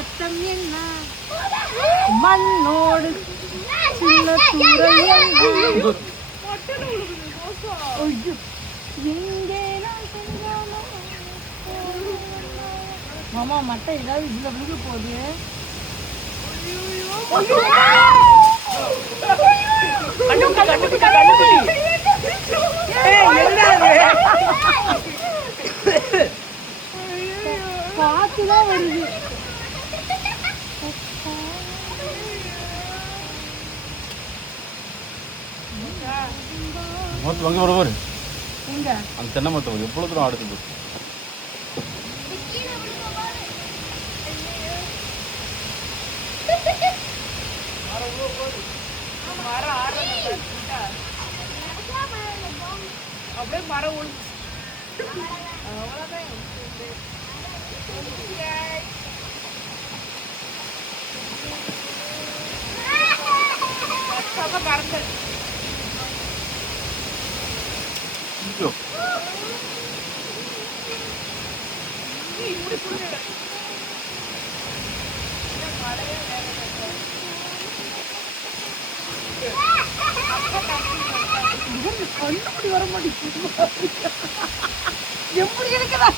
சத்தம் என்ன மண்ணோடு சின்ன தூரல் என்ன எங்கே மாமா மட்டை ஏதாவது இதுல விழுக போகுது. பார்த்துதான் வருது. மொத்தம் அங்கே வருவாரு அந்த தென்னை மரத்தை எவ்வளவு தூரம் ஆடுது. அப்படியே மரம் கண்டுபிடி வர மாட்டேங்குது எப்படி இருக்கிறா